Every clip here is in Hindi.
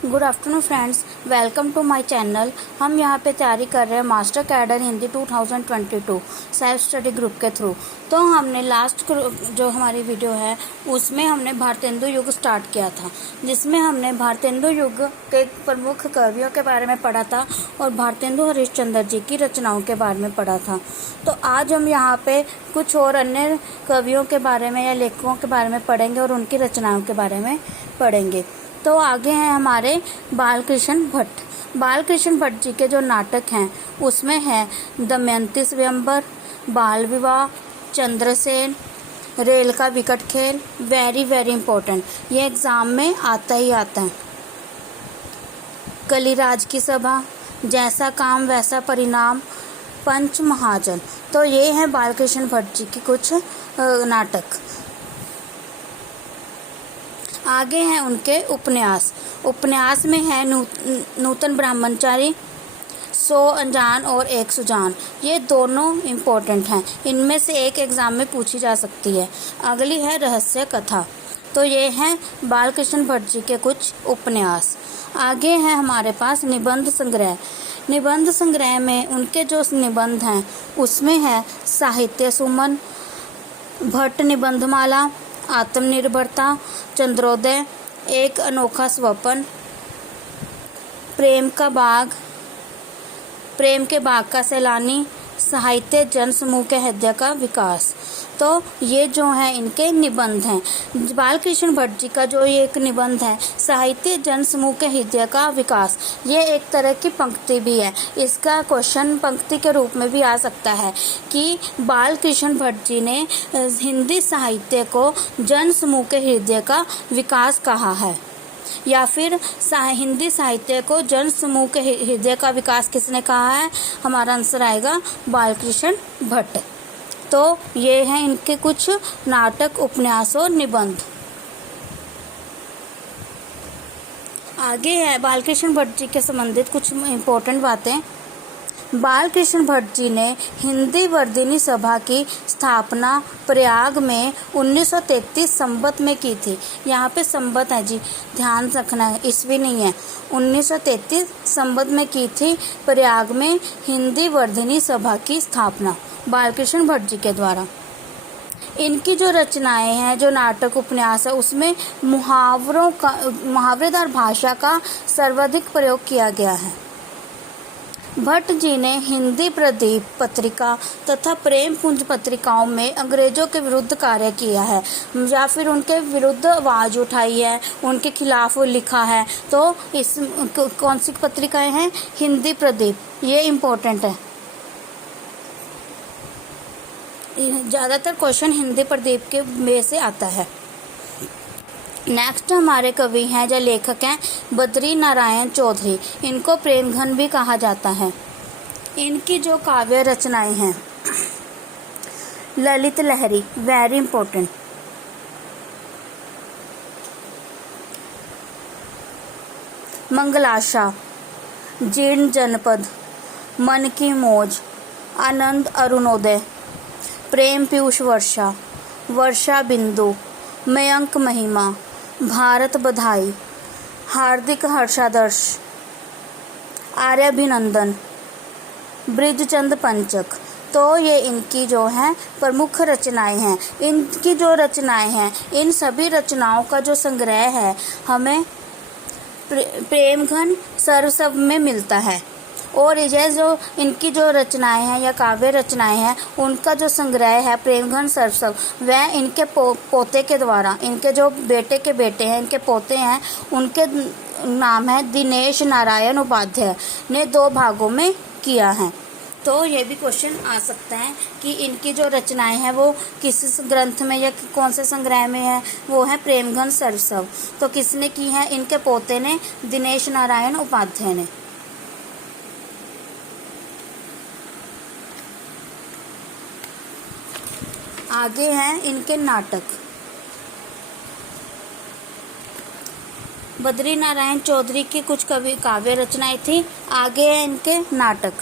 Good afternoon friends, welcome to my channel. हम यहाँ पे तैयारी कर रहे हैं master cadre Hindi 2022 self study group के थ्रू। तो हमने लास्ट जो हमारी वीडियो है उसमें हमने भारतेंदु युग स्टार्ट किया था, जिसमें हमने भारतेंदु युग के प्रमुख कवियों के बारे में पढ़ा था और भारतेंदु हरिश्चंद्र जी की रचनाओं के बारे में पढ़ा था। तो आज हम यहाँ पे कुछ और अन्य कवियों के बारे में या लेखकों के बारे में पढ़ेंगे और उनकी रचनाओं के बारे में पढ़ेंगे। तो आगे हैं हमारे बालकृष्ण भट्ट। बालकृष्ण भट्ट जी के जो नाटक हैं उसमें है दमयंती स्वयंवर, बाल विवाह, चंद्रसेन, रेल का विकट खेल, वेरी वेरी इंपॉर्टेंट, ये एग्जाम में आता ही आता है। कलिराज की सभा, जैसा काम वैसा परिणाम, पंच महाजन। तो ये है बालकृष्ण भट्ट जी की कुछ नाटक। आगे हैं उनके उपन्यास। उपन्यास में है नूतन ब्रह्मचारी, 100 अनजान और 1 सुजान। ये दोनों इम्पोर्टेंट हैं, इनमें से एक एग्जाम में पूछी जा सकती है। अगली है रहस्य कथा। तो ये हैं बालकृष्ण भट्ट जी के कुछ उपन्यास। आगे है हमारे पास निबंध संग्रह। निबंध संग्रह में उनके जो निबंध हैं उसमें है साहित्य सुमन, भट्ट निबंधमाला, आत्मनिर्भरता, चंद्रोदय, एक अनोखा स्वप्न, प्रेम के बाग का सैलानी, साहित्य जन समूह के हृदय का विकास। तो ये जो है इनके निबंध हैं। बालकृष्ण भट्ट जी का जो ये एक निबंध है साहित्य जन समूह के हृदय का विकास, ये एक तरह की पंक्ति भी है। इसका क्वेश्चन पंक्ति के रूप में भी आ सकता है कि बालकृष्ण भट्ट जी ने हिंदी साहित्य को जन समूह के हृदय का विकास कहा है, या फिर हिंदी साहित्य को जन समूह के हृदय का विकास किसने कहा है। हमारा आंसर आएगा बालकृष्ण भट्ट। तो ये हैं इनके कुछ नाटक, उपन्यास और निबंध। आगे है बालकृष्ण भट्ट जी के संबंधित कुछ इम्पोर्टेंट बातें। बालकृष्ण भट्ट जी ने हिंदी वर्धिनी सभा की स्थापना प्रयाग में 1933 संवत में की थी। यहाँ पे संवत है जी, ध्यान रखना है, ईस्वी नहीं है। 1933 संवत में की थी प्रयाग में हिंदी वर्धिनी सभा की स्थापना बालकृष्ण भट्ट जी के द्वारा। इनकी जो रचनाएं हैं, जो नाटक उपन्यास है, उसमें मुहावरेदार भाषा का सर्वाधिक प्रयोग किया गया है। भट्ट जी ने हिंदी प्रदीप पत्रिका तथा प्रेम पुंज पत्रिकाओं में अंग्रेजों के विरुद्ध कार्य किया है, या फिर उनके विरुद्ध आवाज उठाई है, उनके खिलाफ लिखा है। तो इस कौन सी पत्रिकाएं हैं? हिंदी प्रदीप, ये इम्पोर्टेंट है। ज़्यादातर क्वेश्चन हिंदी प्रदीप के में से आता है। नेक्स्ट हमारे कवि हैं जो लेखक हैं बद्री नारायण चौधरी। इनको प्रेमघन भी कहा जाता है। इनकी जो काव्य रचनाएं हैं ललित लहरी, वेरी इंपॉर्टेंट, मंगलाशा, जीर्ण जनपद, मन की मौज, आनंद अरुणोदय, प्रेम पीयूष वर्षा, वर्षा बिंदु, मयंक महिमा, भारत बधाई, हार्दिक हर्षादर्श, आर्याभिनंदन, ब्रिजचंद पंचक। तो ये इनकी जो है प्रमुख रचनाएं हैं। इनकी जो रचनाएं हैं, इन सभी रचनाओं का जो संग्रह है हमें प्रेमघन सरसव में मिलता है। और ये जो इनकी जो रचनाएं हैं या काव्य रचनाएं हैं, उनका जो संग्रह है प्रेमघन सरसव, वह इनके पोते के द्वारा, इनके जो बेटे के बेटे हैं, इनके पोते हैं, उनके नाम है दिनेश नारायण उपाध्याय ने 2 भागों में किया है। तो ये भी क्वेश्चन आ सकता है कि इनकी जो रचनाएं हैं वो किस ग्रंथ में या कौन से संग्रह में है। वो है प्रेमघन सरसव। तो किसने की है? इनके पोते ने, दिनेश नारायण उपाध्याय ने। आगे हैं इनके नाटक। बद्री नारायण चौधरी की कुछ काव्य रचनाएं थी। आगे हैं इनके नाटक।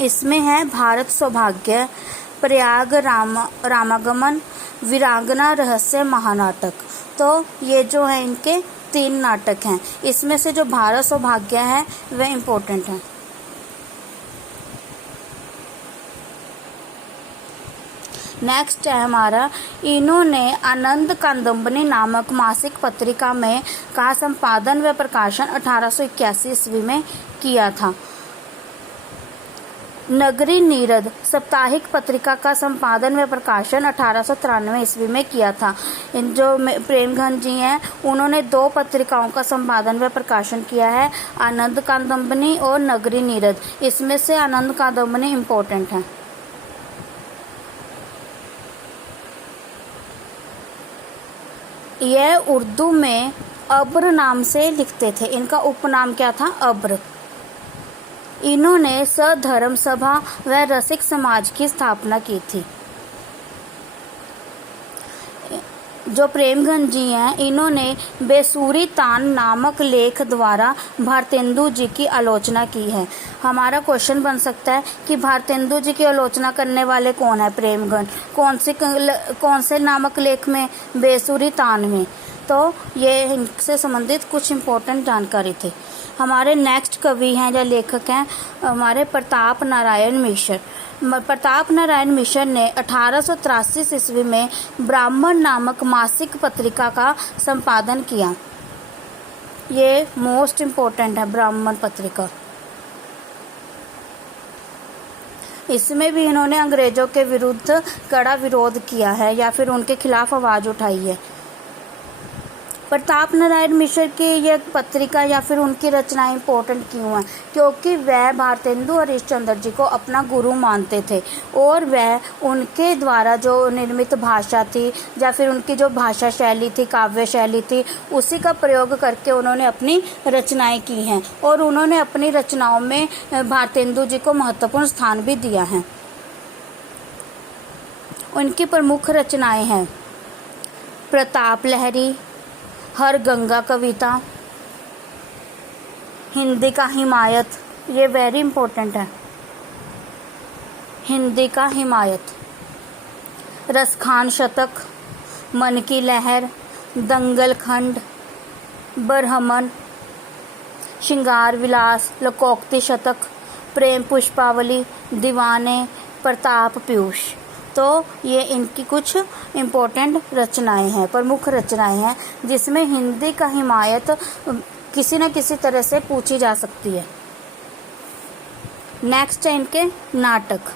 इसमें है भारत सौभाग्य, प्रयाग रामागमन, वीरांगना रहस्य महानाटक। तो ये जो है इनके 3 नाटक हैं। इसमें से जो भारत सौभाग्य है वह इम्पोर्टेंट है। नेक्स्ट है हमारा, इन्होंने आनंद कादंबनी नामक मासिक पत्रिका में का संपादन व प्रकाशन 1881 ईस्वी में किया था। नगरी नीरद साप्ताहिक पत्रिका का संपादन व प्रकाशन 1893 ईस्वी में किया था। जो प्रेमघन जी हैं उन्होंने 2 पत्रिकाओं का संपादन व प्रकाशन किया है, आनंद कादंबनी और नगरी नीरद। इसमें से आनंद कादंबनी इम्पोर्टेंट है। यह उर्दू में अब्र नाम से लिखते थे। इनका उपनाम क्या था? अब्र। इन्होंने सधर्म सभा व रसिक समाज की स्थापना की थी। जो प्रेमघन जी हैं इन्होंने बेसुरी तान नामक लेख द्वारा भारतेंदु जी की आलोचना की है। हमारा क्वेश्चन बन सकता है कि भारतेंदु जी की आलोचना करने वाले कौन है? प्रेमघन। कौन से नामक लेख में? बेसुरी तान में। तो ये इनसे संबंधित कुछ इम्पोर्टेंट जानकारी थी। हमारे नेक्स्ट कवि हैं या लेखक हैं हमारे प्रताप नारायण मिश्र। प्रताप नारायण मिश्र ने 1883 ईस्वी में ब्राह्मण नामक मासिक पत्रिका का संपादन किया। ये मोस्ट इम्पोर्टेंट है ब्राह्मण पत्रिका। इसमें भी इन्होंने अंग्रेजों के विरुद्ध कड़ा विरोध किया है या फिर उनके खिलाफ आवाज उठाई है। प्रताप नारायण मिश्र की यह पत्रिका या फिर उनकी रचनाएं इम्पोर्टेंट क्यों है? क्योंकि वह भारतेंदु हरिश्चंद्र जी को अपना गुरु मानते थे और वह उनके द्वारा जो निर्मित भाषा थी या फिर उनकी जो भाषा शैली थी, काव्य शैली थी, उसी का प्रयोग करके उन्होंने अपनी रचनाएं की हैं और उन्होंने अपनी रचनाओं में भारतेंदु जी को महत्वपूर्ण स्थान भी दिया है। उनकी प्रमुख रचनाएं हैं प्रताप लहरी, हर गंगा कविता, हिंदी का हिमायत। ये वेरी इंपॉर्टेंट है। हिंदी का हिमायत, रसखान शतक, मन की लहर, दंगल खंड, बरहमन, श्रृंगार विलास, लोकोक्ति शतक, प्रेम पुष्पावली, दीवाने, प्रताप पीयूष। तो ये इनकी कुछ इम्पोर्टेंट रचनाएं हैं, प्रमुख रचनाएं हैं जिसमें हिंदी का हिमायत किसी न किसी तरह से पूछी जा सकती है। नेक्स्ट है इनके नाटक।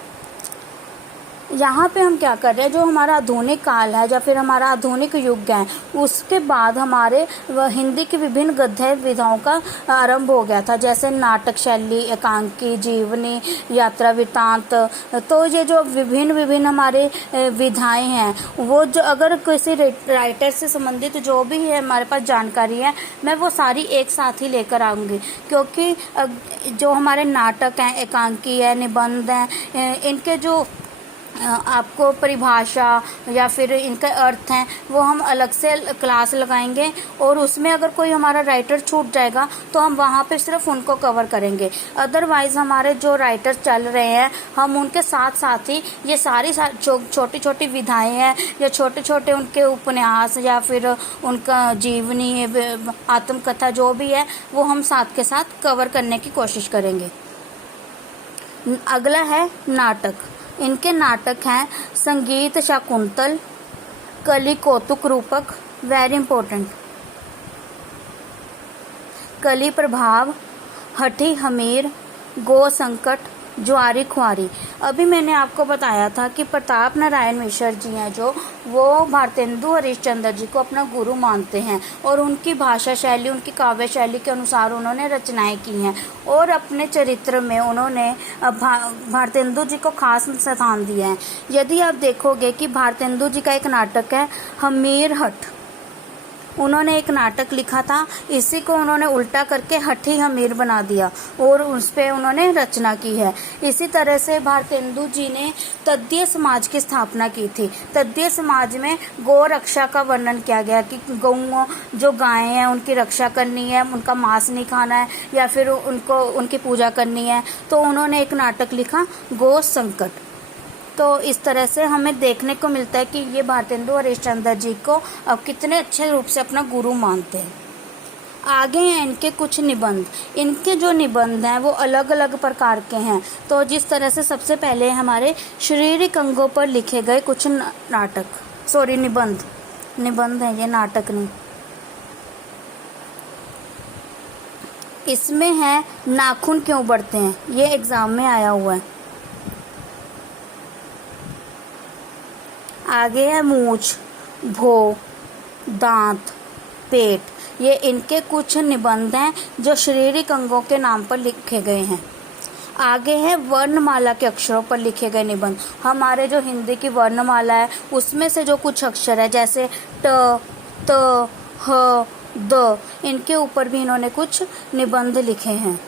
यहाँ पे हम क्या कर रहे हैं, जो हमारा आधुनिक काल है या फिर हमारा आधुनिक युग है, उसके बाद हमारे हिंदी की विभिन्न गद्य विधाओं का आरंभ हो गया था, जैसे नाटक शैली, एकांकी, जीवनी, यात्रा वृत्तांत। तो ये जो विभिन्न हमारे विधाएं हैं, वो जो अगर किसी राइटर से संबंधित जो भी है हमारे पास जानकारी है, मैं वो सारी एक साथ ही लेकर आऊँगी। क्योंकि जो हमारे नाटक हैं, एकांकी है, निबंध हैं, इनके जो आपको परिभाषा या फिर इनका अर्थ हैं वो हम अलग से क्लास लगाएंगे और उसमें अगर कोई हमारा राइटर छूट जाएगा तो हम वहाँ पे सिर्फ उनको कवर करेंगे। अदरवाइज हमारे जो राइटर चल रहे हैं हम उनके साथ साथ ही ये सारी छोटी छोटी विधाएं हैं या छोटे छोटे उनके उपन्यास या फिर उनका जीवनी, आत्मकथा जो भी है वो हम साथ के साथ कवर करने की कोशिश करेंगे। अगला है नाटक। इनके नाटक हैं संगीत शाकुंतल, कलि कौतुक रूपक, वेरी इंपॉर्टेंट, कलि प्रभाव, हठी हमीर, गो संकट, ज्वारी ख्वारी। अभी मैंने आपको बताया था कि प्रताप नारायण मिश्र जी हैं जो वो भारतेंदु हरिश्चंद्र जी को अपना गुरु मानते हैं और उनकी भाषा शैली, उनकी काव्य शैली के अनुसार उन्होंने रचनाएं की हैं और अपने चरित्र में उन्होंने भारतेंदु जी को खास स्थान दिया है। यदि आप देखोगे कि भारतेंदु जी का एक नाटक है हमीर हठ, उन्होंने एक नाटक लिखा था, इसी को उन्होंने उल्टा करके हठी हमीर बना दिया और उस पर उन्होंने रचना की है। इसी तरह से भारतेंदु जी ने तद्दीय समाज की स्थापना की थी। तद्दीय समाज में गौ रक्षा का वर्णन किया गया कि गौओं जो गायें हैं उनकी रक्षा करनी है, उनका मांस नहीं खाना है या फिर उनको उनकी पूजा करनी है। तो उन्होंने एक नाटक लिखा गो संकट। तो इस तरह से हमें देखने को मिलता है कि ये भारतेंदु हरिश्चंद्र जी को अब कितने अच्छे रूप से अपना गुरु मानते हैं। आगे हैं इनके कुछ निबंध। इनके जो निबंध हैं वो अलग अलग प्रकार के हैं। तो जिस तरह से सबसे पहले हमारे शारीरिक अंगों पर लिखे गए कुछ निबंध। निबंध है ये, नाटक नहीं। इसमें है नाखून क्यों बढ़ते हैं, ये एग्जाम में आया हुआ है। आगे है मूंछ, भौं, दांत, पेट। ये इनके कुछ निबंध हैं जो शारीरिक अंगों के नाम पर लिखे गए हैं। आगे है वर्णमाला के अक्षरों पर लिखे गए निबंध। हमारे जो हिंदी की वर्णमाला है उसमें से जो कुछ अक्षर है जैसे ट, त, ह, द, इनके ऊपर भी इन्होंने कुछ निबंध लिखे हैं।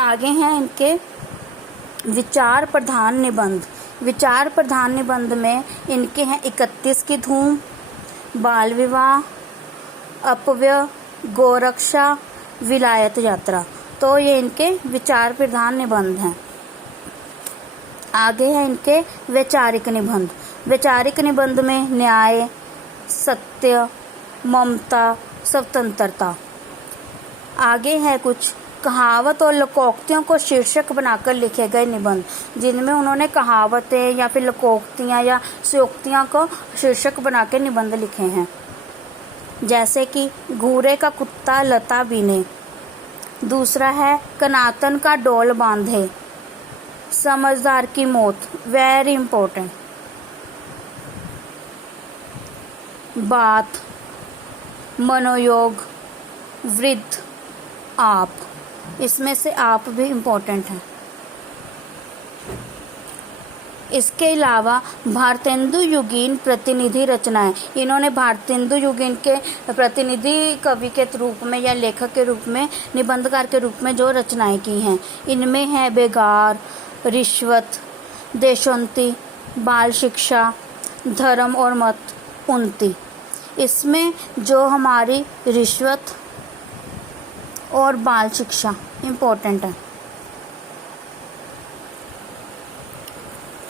आगे हैं इनके विचार प्रधान निबंध। विचार प्रधान निबंध में इनके हैं 31 की धूम, बाल विवाह, अपव्यय, गोरक्षा, विलायत यात्रा। तो ये इनके विचार प्रधान निबंध हैं। आगे है इनके वैचारिक निबंध। वैचारिक निबंध में न्याय, सत्य, ममता, स्वतंत्रता। आगे है कुछ कहावत और लोकोक्तियों को शीर्षक बनाकर लिखे गए निबंध, जिनमें उन्होंने कहावतें या फिर लोकोक्तियां या सूक्तियां को शीर्षक बनाकर निबंध लिखे हैं। जैसे कि घूरे का कुत्ता लता बीने। दूसरा है कनातन का डोल बांधे, समझदार की मौत, वेरी इंपॉर्टेंट। बात, मनोयोग, वृद्ध, आप। इसमें से आप भी इम्पोर्टेंट है। इसके अलावा भारतेंदु युगीन प्रतिनिधि रचनाएं। इन्होंने भारतेंदु युगीन के प्रतिनिधि कवि के रूप में या लेखक के रूप में, निबंधकार के रूप में जो रचनाएं की हैं, इनमें है बेगार, रिश्वत, देशोन्नति, बाल शिक्षा, धर्म और मत, उन्नति। इसमें जो हमारी रिश्वत और बाल शिक्षा इम्पोर्टेंट है।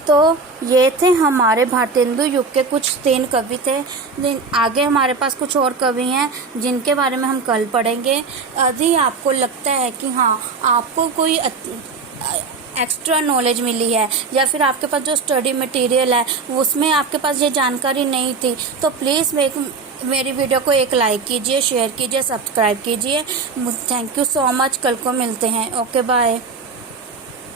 तो ये थे हमारे भारतेंदु युग के कुछ 3 कवि थे। आगे हमारे पास कुछ और कवि हैं जिनके बारे में हम कल पढ़ेंगे। यदि आपको लगता है कि हाँ आपको कोई एक्स्ट्रा नॉलेज मिली है या फिर आपके पास जो स्टडी मटेरियल है उसमें आपके पास ये जानकारी नहीं थी, तो प्लीज़ मेरी वीडियो को एक लाइक कीजिए, शेयर कीजिए, सब्सक्राइब कीजिए। Thank you so much. कल को मिलते हैं। Okay bye.